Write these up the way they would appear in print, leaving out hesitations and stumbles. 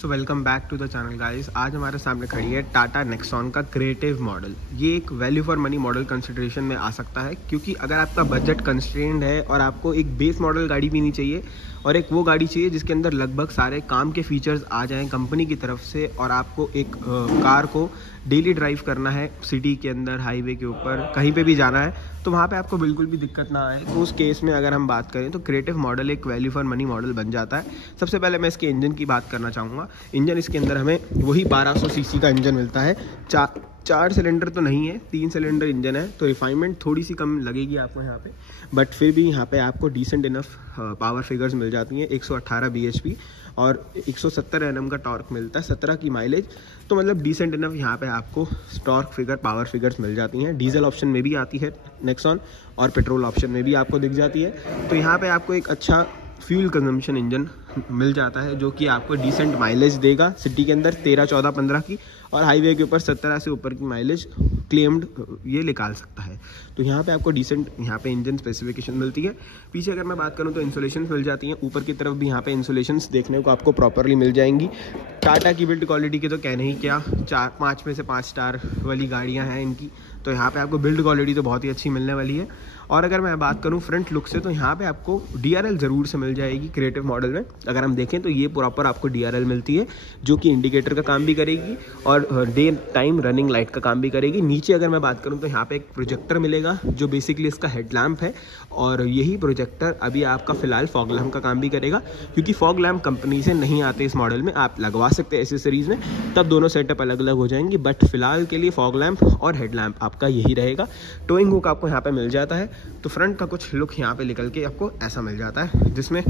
So welcome back to the channel guys. आज हमारे सामने खड़ी है टाटा नेक्सॉन का क्रिएटिव मॉडल। ये एक value for money model consideration में आ सकता है, क्योंकि अगर आपका बजट कंस्ट्रेंड है और आपको एक बेस मॉडल गाड़ी भी नहीं चाहिए और एक वो गाड़ी चाहिए जिसके अंदर लगभग सारे काम के फीचर्स आ जाएं कंपनी की तरफ से, और आपको एक कार को डेली ड्राइव करना है सिटी के अंदर, हाईवे के ऊपर, कहीं पे भी जाना है, तो वहाँ पे आपको बिल्कुल भी दिक्कत ना आए, तो उस केस में अगर हम बात करें तो क्रिएटिव मॉडल एक वैल्यू फॉर मनी मॉडल बन जाता है। सबसे पहले मैं इसके इंजन की बात करना चाहूँगा। इंजन इसके अंदर हमें वही 1200 सीसी का इंजन मिलता है। चार सिलेंडर तो नहीं है, 3 सिलेंडर इंजन है, तो रिफाइनमेंट थोड़ी सी कम लगेगी आपको यहाँ पे, बट फिर भी यहाँ पे आपको डिसेंट इनफ पावर फिगर्स मिल जाती हैं। 118 bhp और 170 Nm का टॉर्क मिलता है, 17 की माइलेज, तो मतलब डिसेंट इनफ यहाँ पे आपको टॉर्क फिगर, पावर फिगर्स मिल जाती हैं। डीजल ऑप्शन में भी आती है नेक्सॉन और पेट्रोल ऑप्शन में भी आपको दिख जाती है, तो यहाँ पे आपको एक अच्छा फ्यूल कंजम्पशन इंजन मिल जाता है जो कि आपको डिसेंट माइलेज देगा सिटी के अंदर 13, 14, 15 की, और हाईवे के ऊपर 17 से ऊपर की माइलेज क्लेम्ड ये निकाल सकता है। तो यहाँ पे आपको डिसेंट यहाँ पे इंजन स्पेसिफिकेशन मिलती है। पीछे अगर मैं बात करूँ तो इंसुलेशन मिल जाती हैं, ऊपर की तरफ भी यहाँ पे इंसुलेशंस देखने को आपको प्रॉपरली मिल जाएंगी। टाटा की बिल्ड क्वालिटी के तो कहने ही क्या, 5 में से 5 स्टार वाली गाड़ियाँ हैं इनकी, तो यहाँ पे आपको बिल्ड क्वालिटी तो बहुत ही अच्छी मिलने वाली है। और अगर मैं बात करूँ फ्रंट लुक से, तो यहाँ पे आपको DRL ज़रूर से मिल जाएगी क्रिएटिव मॉडल में। अगर हम देखें तो ये प्रॉपर आपको DRL मिलती है जो कि इंडिकेटर का काम भी करेगी और डे टाइम रनिंग लाइट का काम भी करेगी। नीचे अगर मैं बात करूँ तो यहाँ पे एक प्रोजेक्टर मिलेगा जो बेसिकली इसका हेडलैम्प है, और यही प्रोजेक्टर अभी आपका फ़िलहाल फॉग लैम्प का काम भी करेगा, क्योंकि फॉग लैम्प कंपनी से नहीं आते इस मॉडल में। आप लगवा सकते हैं एसेसरीज़ में, तब दोनों सेटअप अलग अलग हो जाएंगे, बट फिलहाल के लिए फॉग लैम्प और हेडलैम्प आपका यही रहेगा। टोइंग हुक आपको यहाँ पे मिल जाता है, तो फ्रंट का कुछ लुक यहाँ पे निकल के आपको ऐसा मिल जाता है, जिसमें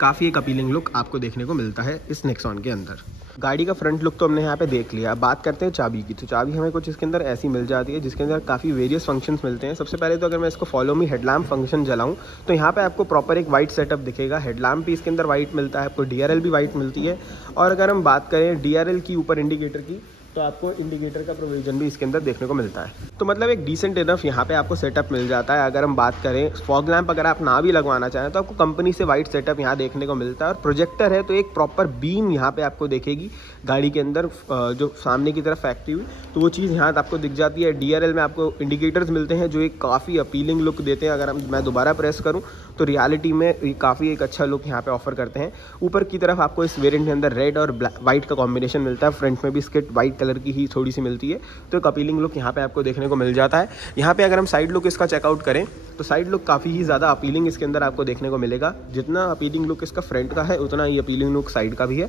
काफ़ी एक अपीलिंग लुक आपको देखने को मिलता है इस नेक्सॉन के अंदर। गाड़ी का फ्रंट लुक तो हमने यहाँ पे देख लिया। अब बात करते हैं चाबी की, तो चाबी हमें कुछ इसके अंदर ऐसी मिल जाती है जिसके अंदर काफ़ी वेरियस फंक्शंस मिलते हैं। सबसे पहले तो अगर मैं इसको फॉलो मी हेडलैम्प फंक्शन जलाऊँ तो यहाँ पे आपको प्रॉपर एक वाइट सेटअप दिखेगा। हेडलैम्प भी इसके अंदर वाइट मिलता है, आपको DRL भी वाइट मिलती है, और अगर हम बात करें DRL की ऊपर इंडिकेटर की, तो आपको इंडिकेटर का प्रोविजन भी इसके अंदर देखने को मिलता है। तो मतलब एक डिसेंट इनफ यहाँ पे आपको सेटअप मिल जाता है। अगर हम बात करें फॉग लैम्प अगर आप ना भी लगवाना चाहें तो आपको कंपनी से वाइट सेटअप यहाँ देखने को मिलता है, और प्रोजेक्टर है तो एक प्रॉपर बीम यहाँ पे आपको देखेगी गाड़ी के अंदर जो सामने की तरफ फैक्ट्री हुई, तो वो चीज़ यहाँ आपको दिख जाती है। DRL में आपको इंडिकेटर्स मिलते हैं जो एक काफ़ी अपीलिंग लुक देते हैं। अगर मैं दोबारा प्रेस करूँ तो रियलिटी में ये काफ़ी एक अच्छा लुक यहाँ पे ऑफर करते हैं। ऊपर की तरफ आपको इस वेरिएंट के अंदर रेड और वाइट का कॉम्बिनेशन मिलता है, फ्रंट में भी इसके वाइट कलर की ही थोड़ी सी मिलती है, तो एक अपीलिंग लुक यहाँ पे आपको देखने को मिल जाता है। यहाँ पे अगर हम साइड लुक इसका चेकआउट करें तो साइड लुक काफ़ी ही ज़्यादा अपीलिंग इसके अंदर आपको देखने को मिलेगा। जितना अपीलिंग लुक इसका फ्रंट का है उतना ही अपीलिंग लुक साइड का भी है।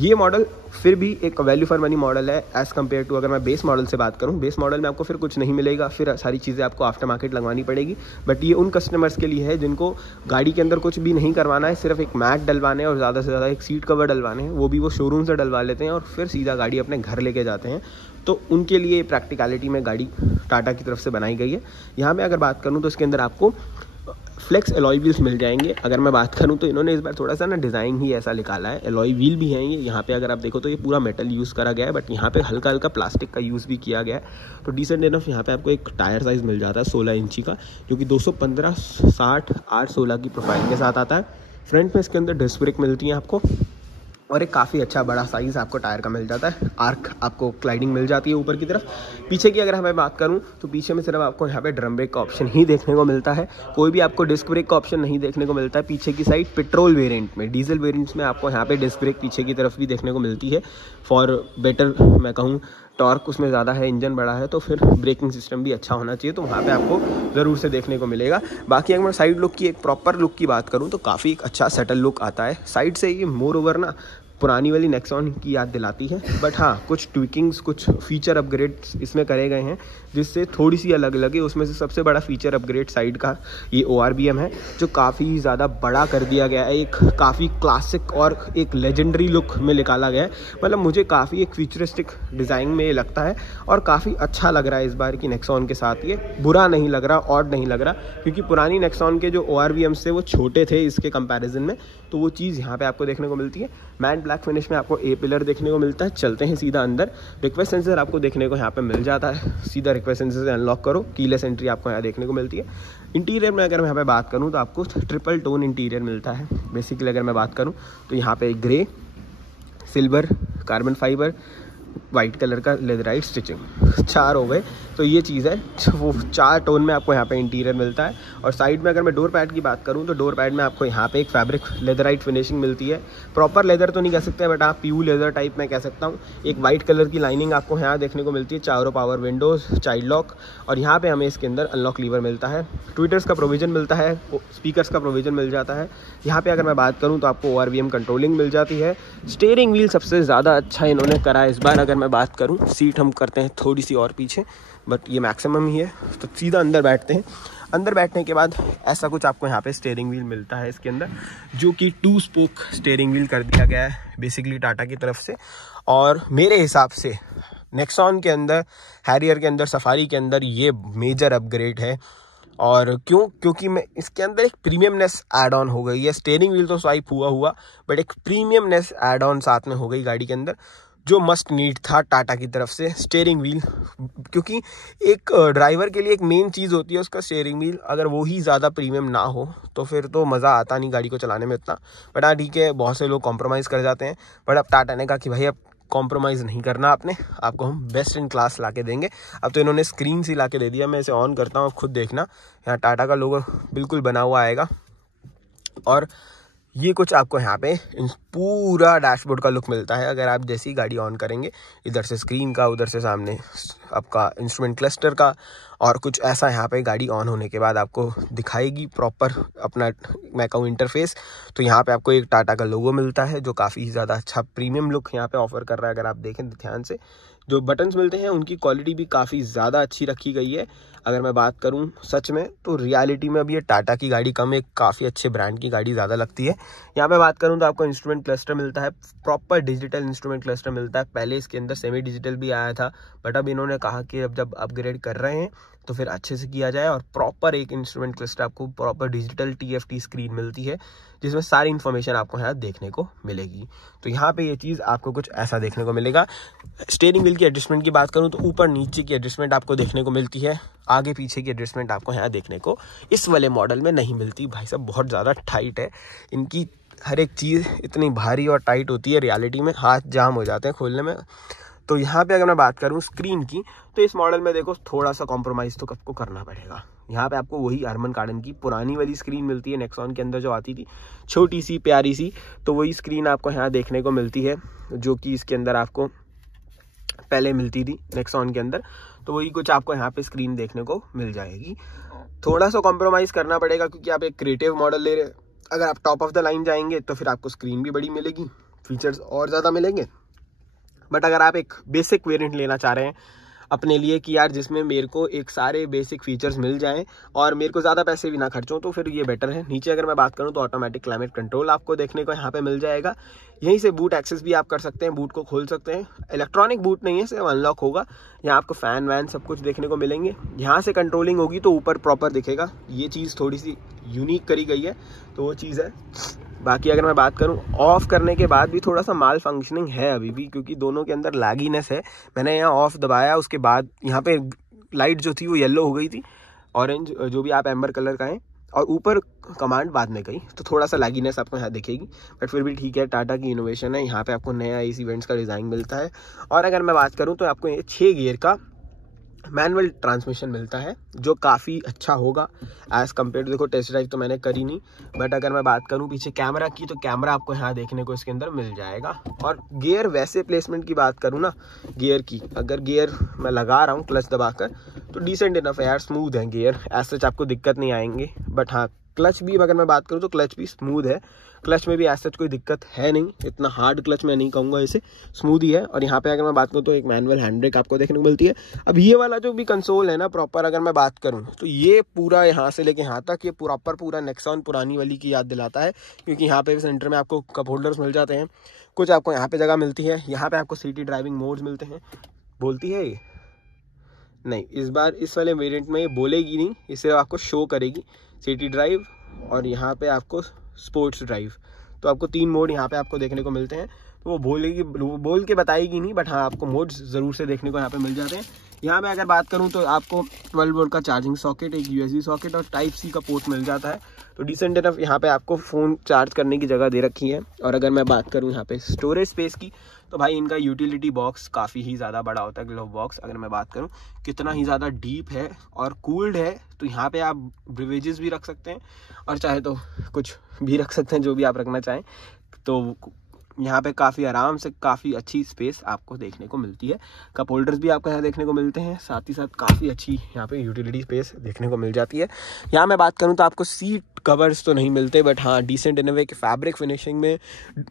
ये मॉडल फिर भी एक वैल्यू फॉर मनी मॉडल है एज़ कम्पेयर टू, अगर मैं बेस मॉडल से बात करूँ, बेस मॉडल में आपको फिर कुछ नहीं मिलेगा, फिर सारी चीज़ें आपको आफ्टर मार्केट लगवानी पड़ेगी। बट ये उन कस्टमर्स के लिए है जिनको गाड़ी के अंदर कुछ भी नहीं करवाना है, सिर्फ एक मैट डलवाने और ज़्यादा से ज़्यादा एक सीट कवर डलवाने हैं, वो भी वो शोरूम से डलवा लेते हैं और फिर सीधा गाड़ी अपने घर लेके जाते हैं। तो उनके लिए प्रैक्टिकलिटी में गाड़ी टाटा की तरफ से बनाई गई है। यहाँ पे अगर बात करूँ तो इसके अंदर आपको फ्लेक्स एलॉय व्हील्स मिल जाएंगे। अगर मैं बात करूं तो इन्होंने इस बार थोड़ा सा ना डिज़ाइन ही ऐसा निकाला है, एलॉय व्हील भी हैं ये। यहाँ पे अगर आप देखो तो ये पूरा मेटल यूज़ करा गया है, बट यहाँ पे हल्का हल्का प्लास्टिक का यूज़ भी किया गया है। तो डिसेंट इनफ यहाँ पे आपको एक टायर साइज़ मिल जाता है 16 इंची का, जो कि 215/60 R16 की प्रोफाइल के साथ आता है। फ्रंट में इसके अंदर डिस्क ब्रेक मिलती है आपको, और एक काफ़ी अच्छा बड़ा साइज़ आपको टायर का मिल जाता है। आर्क आपको क्लाइडिंग मिल जाती है ऊपर की तरफ। पीछे की अगर मैं बात करूं तो पीछे में सिर्फ आपको यहाँ पे ड्रम ब्रेक का ऑप्शन ही देखने को मिलता है, कोई भी आपको डिस्क ब्रेक का ऑप्शन नहीं देखने को मिलता है पीछे की साइड। पेट्रोल वेरिएंट में, डीजल वेरिएंट्स में आपको यहाँ पे डिस्क ब्रेक पीछे की तरफ भी देखने को मिलती है फॉर बेटर, मैं कहूँ टॉर्क उसमें ज़्यादा है, इंजन बड़ा है, तो फिर ब्रेकिंग सिस्टम भी अच्छा होना चाहिए, तो वहाँ पे आपको ज़रूर से देखने को मिलेगा। बाकी अगर मैं साइड लुक की, एक प्रॉपर लुक की बात करूँ तो काफ़ी एक अच्छा सेटल लुक आता है साइड से। ये मोर ओवर ना पुरानी वाली नेक्सॉन की याद दिलाती है, बट हाँ कुछ ट्विकिंग्स, कुछ फीचर अपग्रेड्स इसमें करे गए हैं जिससे थोड़ी सी अलग लगे। उसमें से सबसे बड़ा फीचर अपग्रेड साइड का ये ORVM है, जो काफ़ी ज़्यादा बड़ा कर दिया गया है, एक काफ़ी क्लासिक और एक लेजेंडरी लुक में निकाला गया है। मतलब मुझे काफ़ी एक फ्यूचरिस्टिक डिज़ाइन में ये लगता है और काफ़ी अच्छा लग रहा है इस बार की नेक्सॉन के साथ। ये बुरा नहीं लग रहा, ऑड नहीं लग रहा, क्योंकि पुरानी नेक्सॉन के जो ORVM थे वो छोटे थे इसके कंपैरिजन में, तो वो चीज़ यहाँ पे आपको देखने को मिलती है। मैट ब्लैक फिनिश में आपको A पिलर देखने को मिलता है। चलते हैं सीधा अंदर। रिक्वेस्ट सेंसर आपको देखने को यहाँ पे मिल जाता है, सीधा रिक्वेस्ट सेंसर से अनलॉक करो। कीलेस एंट्री आपको यहाँ देखने को मिलती है। इंटीरियर में अगर मैं यहाँ पे बात करूँ तो आपको ट्रिपल टोन इंटीरियर मिलता है। बेसिकली अगर मैं बात करूँ तो यहाँ पे grey, silver, carbon fibre, white colour का लेदराइट स्टिचिंग, 4 हो गए। तो ये चीज़ है, वो 4 टोन में आपको यहाँ पे इंटीरियर मिलता है। और साइड में अगर मैं डोर पैड की बात करूँ तो डोर पैड में आपको यहाँ पे एक फैब्रिक लेदराइट फिनिशिंग मिलती है। प्रॉपर लेदर तो नहीं कह सकते बट आप प्यू लेदर टाइप में कह सकता हूँ। एक वाइट कलर की लाइनिंग आपको यहाँ देखने को मिलती है, चारों पावर विंडोज़, चाइल्ड लॉक, और यहाँ पे हमें इसके अंदर अनलॉक लीवर मिलता है, ट्विटर्स का प्रोविजन मिलता है, स्पीकर्स का प्रोविजन मिल जाता है। यहाँ पे अगर मैं बात करूँ तो आपको ORVM कंट्रोलिंग मिल जाती है। स्टीयरिंग व्हील सबसे ज़्यादा अच्छा इन्होंने करा है इस बार। अगर मैं बात करूँ, सीट हम करते हैं थोड़ी सी और पीछे, बट ये मैक्सिमम ही है, तो सीधा अंदर बैठते हैं। अंदर बैठने के बाद ऐसा कुछ आपको यहाँ पे स्टीयरिंग व्हील मिलता है इसके अंदर, जो कि 2 स्पोक स्टीयरिंग व्हील कर दिया गया है बेसिकली टाटा की तरफ से। और मेरे हिसाब से नेक्सॉन के अंदर, हैरियर के अंदर, सफारी के अंदर ये मेजर अपग्रेड है। और क्योंकि मैं इसके अंदर एक प्रीमियमनेस ऐड ऑन हो गई है। स्टीयरिंग व्हील तो स्वाइप हुआ बट एक प्रीमियमनेस ऐड ऑन साथ में हो गई गाड़ी के अंदर, जो मस्ट नीड था टाटा की तरफ से। स्टीयरिंग व्हील, क्योंकि एक ड्राइवर के लिए एक मेन चीज़ होती है उसका स्टीयरिंग व्हील, अगर वो ही ज़्यादा प्रीमियम ना हो तो फिर तो मज़ा आता नहीं गाड़ी को चलाने में इतना। बट हाँ ठीक है, बहुत से लोग कॉम्प्रोमाइज़ कर जाते हैं, बट अब टाटा ने कहा कि भाई अब कॉम्प्रोमाइज़ नहीं करना आपने, आपको हम बेस्ट इन क्लास ला के देंगे। अब तो इन्होंने स्क्रीन से ला के दे दिया। मैं इसे ऑन करता हूँ, आप खुद देखना, यहाँ टाटा का लोगो बिल्कुल बना हुआ आएगा। और ये कुछ आपको यहाँ पे पूरा डैशबोर्ड का लुक मिलता है। अगर आप जैसी गाड़ी ऑन करेंगे, इधर से स्क्रीन का, उधर से सामने आपका इंस्ट्रूमेंट क्लस्टर का, और कुछ ऐसा यहाँ पे गाड़ी ऑन होने के बाद आपको दिखाएगी प्रॉपर अपना मैं कहूँ इंटरफेस। तो यहाँ पे आपको एक टाटा का लोगो मिलता है जो काफ़ी ज़्यादा अच्छा प्रीमियम लुक यहाँ पे ऑफर कर रहा है। अगर आप देखें ध्यान से, जो बटन्स मिलते हैं उनकी क्वालिटी भी काफ़ी ज़्यादा अच्छी रखी गई है। अगर मैं बात करूं सच में, तो रियलिटी में अब ये टाटा की गाड़ी कम, एक काफ़ी अच्छे ब्रांड की गाड़ी ज़्यादा लगती है। यहाँ पे बात करूं तो आपको इंस्ट्रूमेंट क्लस्टर मिलता है, प्रॉपर डिजिटल इंस्ट्रूमेंट क्लस्टर मिलता है। पहले इसके अंदर सेमी डिजिटल भी आया था, बट अब इन्होंने कहा कि अब जब अपग्रेड कर रहे हैं तो फिर अच्छे से किया जाए, और प्रॉपर एक इंस्ट्रूमेंट क्लस्टर आपको प्रॉपर डिजिटल TFT स्क्रीन मिलती है, जिसमें सारी इन्फॉर्मेशन आपको यहाँ देखने को मिलेगी। तो यहाँ पे ये चीज़ आपको कुछ ऐसा देखने को मिलेगा। स्टीयरिंग व्हील की एडजस्टमेंट की बात करूँ तो ऊपर नीचे की एडजस्टमेंट आपको देखने को मिलती है, आगे पीछे की एडजस्टमेंट आपको यहाँ देखने को इस वाले मॉडल में नहीं मिलती। भाई साहब बहुत ज़्यादा टाइट है, इनकी हर एक चीज़ इतनी भारी और टाइट होती है, रियलिटी में हाथ जाम हो जाते हैं खोलने में। तो यहाँ पे अगर मैं बात करूँ स्क्रीन की, तो इस मॉडल में देखो थोड़ा सा कॉम्प्रोमाइज़ तो आपको करना पड़ेगा। यहाँ पे आपको वही हरमन कार्डन की पुरानी वाली स्क्रीन मिलती है, नेक्सॉन के अंदर जो आती थी, छोटी सी प्यारी सी, तो वही स्क्रीन आपको यहाँ देखने को मिलती है, जो कि इसके अंदर आपको पहले मिलती थी नेक्सॉन के अंदर। तो वही कुछ आपको यहाँ पे स्क्रीन देखने को मिल जाएगी। थोड़ा सा कॉम्प्रोमाइज़ करना पड़ेगा क्योंकि आप एक क्रिएटिव मॉडल ले रहे हैं। अगर आप टॉप ऑफ द लाइन जाएंगे तो फिर आपको स्क्रीन भी बड़ी मिलेगी, फीचर्स और ज़्यादा मिलेंगे। बट अगर आप एक बेसिक वेरिएंट लेना चाह रहे हैं अपने लिए कि यार जिसमें मेरे को एक सारे बेसिक फीचर्स मिल जाएं और मेरे को ज़्यादा पैसे भी ना खर्चों, तो फिर ये बेटर है। नीचे अगर मैं बात करूं तो ऑटोमेटिक क्लाइमेट कंट्रोल आपको देखने को यहाँ पे मिल जाएगा। यहीं से बूट एक्सेस भी आप कर सकते हैं, बूट को खोल सकते हैं। इलेक्ट्रॉनिक बूट नहीं है, सिर्फ अनलॉक होगा। यहाँ आपको फ़ैन वैन सब कुछ देखने को मिलेंगे। यहाँ से कंट्रोलिंग होगी तो ऊपर प्रॉपर दिखेगा। ये चीज़ थोड़ी सी यूनिक करी गई है, तो वो चीज़ है। बाकी अगर मैं बात करूं, ऑफ करने के बाद भी थोड़ा सा माल फंक्शनिंग है अभी भी, क्योंकि दोनों के अंदर लैगीनेस है। मैंने यहाँ ऑफ दबाया, उसके बाद यहाँ पे लाइट जो थी वो येलो हो गई थी, ऑरेंज जो भी आप एम्बर कलर का है, और ऊपर कमांड बाद में गई, तो थोड़ा सा लैगीनेस आपको यहाँ दिखेगी। बट फिर भी ठीक है, टाटा की इनोवेशन है। यहाँ पे आपको नया इस इवेंट्स का डिज़ाइन मिलता है। और अगर मैं बात करूँ तो आपको ये 6 गियर का मैनुअल ट्रांसमिशन मिलता है, जो काफ़ी अच्छा होगा एज़ कम्पेयर टू। देखो टेस्ट ड्राइव तो मैंने करी नहीं, बट अगर मैं बात करूं पीछे कैमरा की, तो कैमरा आपको यहाँ देखने को इसके अंदर मिल जाएगा। और गियर वैसे प्लेसमेंट की बात करूं ना, गियर की अगर गियर मैं लगा रहा हूँ क्लच दबाकर, तो डिसेंट इनफ है यार, स्मूथ है गियर, एज सच आपको दिक्कत नहीं आएंगे। बट हाँ, क्लच भी अगर मैं बात करूँ तो क्लच भी स्मूथ है, क्लच में भी एज सच कोई दिक्कत है नहीं। इतना हार्ड क्लच मैं नहीं कहूँगा, इसे स्मूथ ही है। और यहाँ पे अगर मैं बात करूँ तो एक मैनुअल हैंड ब्रेक आपको देखने को मिलती है। अब ये वाला जो भी कंसोल है ना प्रॉपर, अगर मैं बात करूँ तो ये पूरा यहाँ से लेके यहाँ तक ये प्रॉपर पूरा नेक्सॉन पुरानी वाली की याद दिलाता है, क्योंकि यहाँ पे सेंटर में आपको कप होल्डर्स मिल जाते हैं, कुछ आपको यहाँ पे जगह मिलती है। यहाँ पे आपको सिटी ड्राइविंग मोड्स मिलते हैं। बोलती है ये नहीं, इस बार इस वाले वेरिएंट में ये बोलेगी नहीं, ये सिर्फ आपको शो करेगी सिटी ड्राइव और यहाँ पे आपको स्पोर्ट्स ड्राइव। तो आपको 3 मोड यहाँ पे आपको देखने को मिलते हैं। तो वो बोल के बताएगी नहीं, बट हाँ आपको मोड्स ज़रूर से देखने को यहाँ पे मिल जाते हैं। यहाँ मैं अगर बात करूँ तो आपको 12 वोल्ट का चार्जिंग सॉकेट, एक USB सॉकेट और टाइप C का पोर्ट मिल जाता है। तो डिसेंट इनफ यहाँ पे आपको फ़ोन चार्ज करने की जगह दे रखी है। और अगर मैं बात करूँ यहाँ पे स्टोरेज स्पेस की, तो भाई इनका यूटिलिटी बॉक्स काफ़ी ही ज़्यादा बड़ा होता है। ग्लोव बॉक्स अगर मैं बात करूँ कितना ही ज़्यादा डीप है और कूल्ड है, तो यहाँ पे आप ब्रिवेजेस भी रख सकते हैं और चाहे तो कुछ भी रख सकते हैं, जो भी आप रखना चाहें। तो यहाँ पे काफ़ी आराम से काफ़ी अच्छी स्पेस आपको देखने को मिलती है। कप होल्डर्स भी आपको यहाँ देखने को मिलते हैं, साथ ही साथ काफ़ी अच्छी यहाँ पे यूटिलिटी स्पेस देखने को मिल जाती है। यहाँ मैं बात करूँ तो आपको सीट कवर्स तो नहीं मिलते, बट हाँ डिसेंट इनोवे के फैब्रिक फिनिशिंग में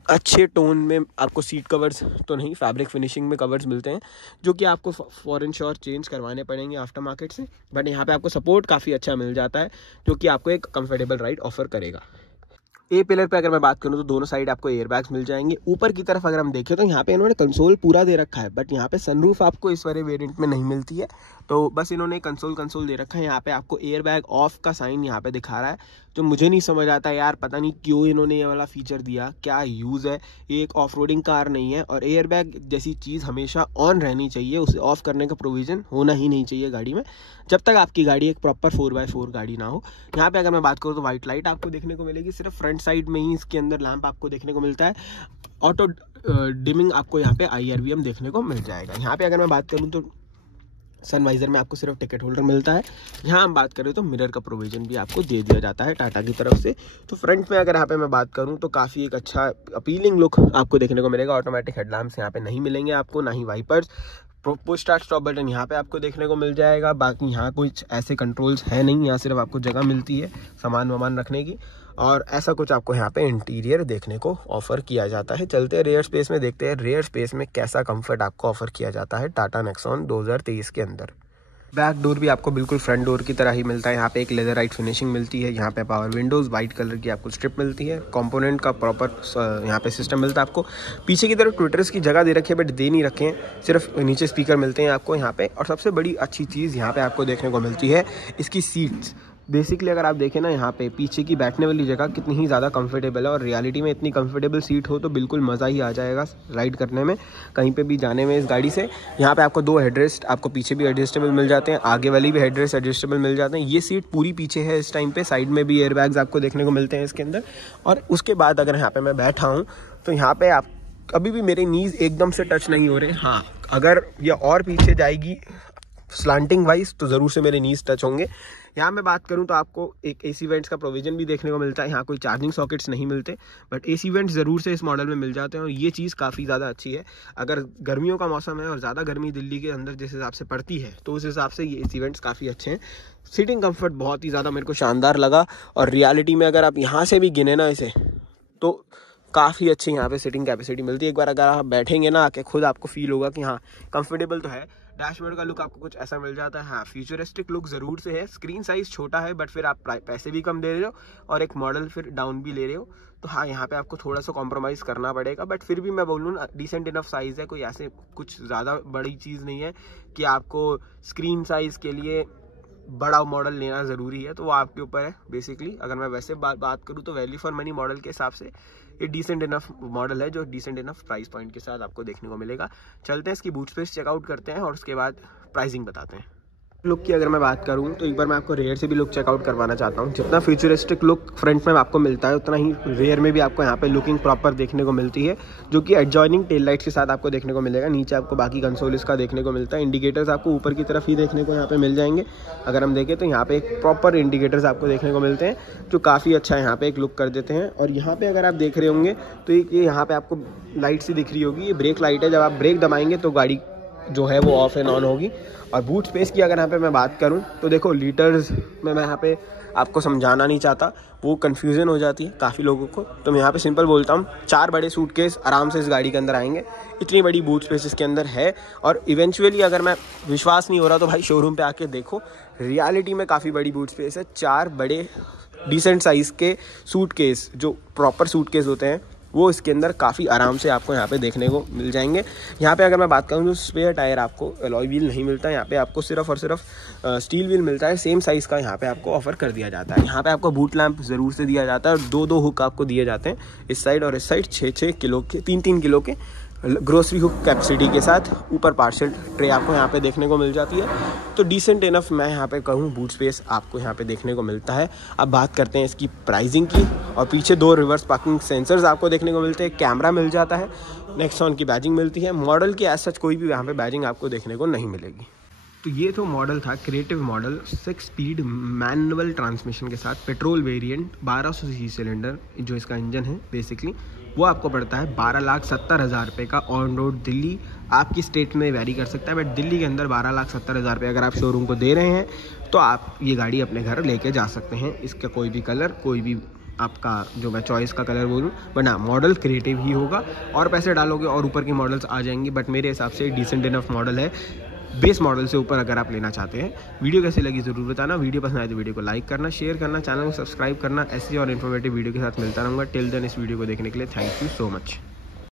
अच्छे टोन में आपको सीट कवर्स तो नहीं, फैब्रिक फिनिशिंग में कवर्स मिलते हैं, जो कि आपको फॉरेन श्योर चेंज करवाने पड़ेंगे आफ्टर मार्केट से। बट यहाँ पर आपको सपोर्ट काफ़ी अच्छा मिल जाता है, जो कि आपको एक कंफर्टेबल राइड ऑफर करेगा। ए पिलर पे अगर मैं बात करूँ तो दोनों साइड आपको एयरबैग्स मिल जाएंगे। ऊपर की तरफ अगर हम देखें तो यहाँ पे इन्होंने कंसोल पूरा दे रखा है, बट यहाँ पे सनरूफ आपको इस वाले वेरिएंट में नहीं मिलती है। तो बस इन्होंने कंसोल दे रखा है। यहाँ पे आपको एयरबैग ऑफ का साइन यहाँ पे दिखा रहा है, जो मुझे नहीं समझ आता यार, पता नहीं क्यों इन्होंने ये वाला फीचर दिया, क्या यूज़ है। ये एक ऑफ रोडिंग कार नहीं है, और एयरबैग जैसी चीज़ हमेशा ऑन रहनी चाहिए, उसे ऑफ करने का प्रोविज़न होना ही नहीं चाहिए गाड़ी में, जब तक आपकी गाड़ी एक प्रॉपर 4x4 गाड़ी ना हो। यहाँ पे अगर मैं बात करूँ तो वाइट लाइट आपको देखने को मिलेगी, सिर्फ फ्रंट साइड में ही इसके अंदर लैंप आपको देखने को मिलता है। ऑटो डिमिंग आपको यहाँ पे IRVM देखने को मिल जाएगा। यहाँ पे अगर मैं बात करूँ तो सनवाइजर में आपको सिर्फ टिकट होल्डर मिलता है। यहाँ हम बात करें तो मिरर का प्रोविजन भी आपको दे दिया जाता है टाटा की तरफ से। तो फ्रंट में अगर यहाँ पे मैं बात करूँ तो काफ़ी एक अच्छा अपीलिंग लुक आपको देखने को मिलेगा। ऑटोमेटिक हेडलैम्प्स यहाँ पे नहीं मिलेंगे आपको, ना ही wipers. Push start stop button यहाँ पे आपको देखने को मिल जाएगा। बाकी यहाँ कुछ ऐसे कंट्रोल्स है नहीं, यहाँ सिर्फ आपको जगह मिलती है सामान वामान रखने की, और ऐसा कुछ आपको यहाँ पे इंटीरियर देखने को ऑफर किया जाता है। चलते हैं रेयर स्पेस में, देखते हैं रेयर स्पेस में कैसा कंफर्ट आपको ऑफर किया जाता है टाटा नेक्सॉन 2023 के अंदर। बैक डोर भी आपको बिल्कुल फ्रंट डोर की तरह ही मिलता है। यहाँ पे एक लेदरराइट फिनिशिंग मिलती है। यहाँ पे पावर विंडोज़ वाइट कलर की आपको स्ट्रिप मिलती है। कंपोनेंट का प्रॉपर यहाँ पे सिस्टम मिलता है आपको। पीछे की तरफ ट्विटर्स की जगह दे रखी है, बट दे नहीं रखे हैं, सिर्फ नीचे स्पीकर मिलते हैं आपको यहाँ पे। और सबसे बड़ी अच्छी चीज़ यहाँ पे आपको देखने को मिलती है इसकी सीट्स। बेसिकली अगर आप देखें ना, यहाँ पे पीछे की बैठने वाली जगह कितनी ही ज़्यादा कंफर्टेबल है, और रियलिटी में इतनी कंफर्टेबल सीट हो तो बिल्कुल मज़ा ही आ जाएगा राइड करने में, कहीं पे भी जाने में इस गाड़ी से। यहाँ पे आपको 2 हेडरेस्ट आपको पीछे भी एडजस्टेबल मिल जाते हैं, आगे वाली भी हेडरेस्ट एडजस्टेबल मिल जाते हैं। ये सीट पूरी पीछे है इस टाइम पे, साइड में भी एयरबैग्स आपको देखने को मिलते हैं इसके अंदर। और उसके बाद अगर यहाँ पे मैं बैठा हूँ तो यहाँ पे आप अभी भी मेरे नीज एकदम से टच नहीं हो रहे। हाँ, अगर ये और पीछे जाएगी स्लांटिंग वाइज तो ज़रूर से मेरे नीज टच होंगे। यहाँ मैं बात करूँ तो आपको एक AC वेंट्स का प्रोविज़न भी देखने को मिलता है। यहाँ कोई चार्जिंग सॉकेट्स नहीं मिलते, बट AC वेंट्स ज़रूर से इस मॉडल में मिल जाते हैं, और ये चीज़ काफ़ी ज़्यादा अच्छी है। अगर गर्मियों का मौसम है और ज़्यादा गर्मी दिल्ली के अंदर जिस हिसाब से पड़ती है, तो उस हिसाब से ये AC वेंट्स काफ़ी अच्छे हैं। सीटिंग कम्फर्ट बहुत ही ज़्यादा मेरे को शानदार लगा, और रियलिटी में अगर आप यहाँ से भी गिने ना इसे, तो काफ़ी अच्छी यहाँ पे सीटिंग कैपेसिटी मिलती है। एक बार अगर आप बैठेंगे ना आके, खुद आपको फील होगा कि हाँ कंफर्टेबल तो है। डैशबोर्ड का लुक आपको कुछ ऐसा मिल जाता है। हाँ, फ्यूचरिस्टिक लुक ज़रूर से है। स्क्रीन साइज़ छोटा है, बट फिर आप पैसे भी कम दे रहे हो और एक मॉडल फिर डाउन भी ले रहे हो, तो हाँ यहाँ पे आपको थोड़ा सा कॉम्प्रोमाइज़ करना पड़ेगा। बट फिर भी मैं बोलूँ ना, डिसेंट इनफ साइज़ है, कोई ऐसे कुछ ज़्यादा बड़ी चीज़ नहीं है कि आपको स्क्रीन साइज़ के लिए बड़ा मॉडल लेना ज़रूरी है, तो वो आपके ऊपर है। बेसिकली अगर मैं वैसे बात करूँ तो वैल्यू फॉर मनी मॉडल के हिसाब से ये डिसेंट इनफ मॉडल है, जो डिसेंट इनफ प्राइस पॉइंट के साथ आपको देखने को मिलेगा। चलते हैं इसकी बूट स्पेस चेकआउट करते हैं और उसके बाद प्राइसिंग बताते हैं। लुक की अगर मैं बात करूं तो एक बार मैं आपको रेयर से भी लुक चेकआउट करवाना चाहता हूं। जितना फ्यूचरिस्टिक लुक फ्रंट में आपको मिलता है, उतना ही रेयर में भी आपको यहाँ पे लुकिंग प्रॉपर देखने को मिलती है, जो कि एडजॉइनिंग टेल लाइट्स के साथ आपको देखने को मिलेगा। नीचे आपको बाकी कंसोल इसका देखने को मिलता है। इंडिकेटर्स आपको ऊपर की तरफ ही देखने को यहाँ पे मिल जाएंगे। अगर हम देखें तो यहाँ पे एक प्रॉपर इंडिकेटर्स आपको देखने को मिलते हैं, जो काफ़ी अच्छा यहाँ पे एक लुक कर देते हैं। और यहाँ पे अगर आप देख रहे होंगे तो ये यहाँ पे आपको लाइट सी दिख रही होगी, ये ब्रेक लाइट है। जब आप ब्रेक दबाएंगे तो गाड़ी जो है वो ऑफ एंड ऑन होगी। और बूट स्पेस की अगर यहाँ पे मैं बात करूँ तो देखो, लीटर्स में मैं यहाँ पे आपको समझाना नहीं चाहता, वो कन्फ्यूज़न हो जाती है काफ़ी लोगों को। तो मैं यहाँ पे सिंपल बोलता हूँ, 4 बड़े सूटकेस आराम से इस गाड़ी के अंदर आएंगे। इतनी बड़ी बूट स्पेस इसके अंदर है। और इवेंचुअली अगर मैं विश्वास नहीं हो रहा तो भाई शोरूम पे आके देखो, रियलिटी में काफ़ी बड़ी बूट स्पेस है। 4 बड़े डिसेंट साइज़ के सूटकेस, जो प्रॉपर सूटकेस होते हैं, वो इसके अंदर काफ़ी आराम से आपको यहाँ पे देखने को मिल जाएंगे। यहाँ पे अगर मैं बात करूँ तो स्पेयर टायर आपको अलॉय व्हील नहीं मिलता, यहाँ पे आपको सिर्फ और सिर्फ स्टील व्हील मिलता है। सेम साइज़ का यहाँ पे आपको ऑफर कर दिया जाता है। यहाँ पे आपको बूट लैंप ज़रूर से दिया जाता है और 2-2 हुक आपको दिए जाते हैं, इस साइड और इस साइड 6-6 किलो के 3-3 किलो के ग्रोसरी हुक कैपेसिटी के साथ। ऊपर पार्सल ट्रे आपको यहाँ पे देखने को मिल जाती है। तो डिसेंट इनफ मैं यहाँ पे कहूँ बूट स्पेस आपको यहाँ पे देखने को मिलता है। अब बात करते हैं इसकी प्राइसिंग की, और पीछे 2 रिवर्स पार्किंग सेंसर्स आपको देखने को मिलते हैं, कैमरा मिल जाता है, नेक्सॉन की बैजिंग मिलती है। मॉडल की एज सच कोई भी यहाँ पे बैजिंग आपको देखने को नहीं मिलेगी। तो ये तो मॉडल था creative model 6 speed manual transmission के साथ पेट्रोल वेरिएंट 1200 सीसी सिलेंडर जो इसका इंजन है बेसिकली, वो आपको पड़ता है 12,70,000 रुपये का ऑन रोड। दिल्ली आपकी स्टेट में वैरी कर सकता है, बट दिल्ली के अंदर 12,70,000 रुपये अगर आप शोरूम को दे रहे हैं तो आप ये गाड़ी अपने घर लेके जा सकते हैं। इसका कोई भी कलर, कोई भी आपका जो मैं चॉइस का कलर बोलूँ, बट हाँ मॉडल क्रिएटिव ही होगा। और पैसे डालोगे और ऊपर की मॉडल्स आ जाएंगी, बट मेरे हिसाब से डिसेंट इनफ मॉडल है बेस मॉडल से ऊपर अगर आप लेना चाहते हैं। वीडियो कैसी लगी ज़रूर बताना। वीडियो पसंद आए तो वीडियो को लाइक करना, शेयर करना, चैनल को सब्सक्राइब करना। ऐसी और इन्फॉर्मेटिव वीडियो के साथ मिलता रहूँगा। टिल देन इस वीडियो को देखने के लिए थैंक यू सो मच।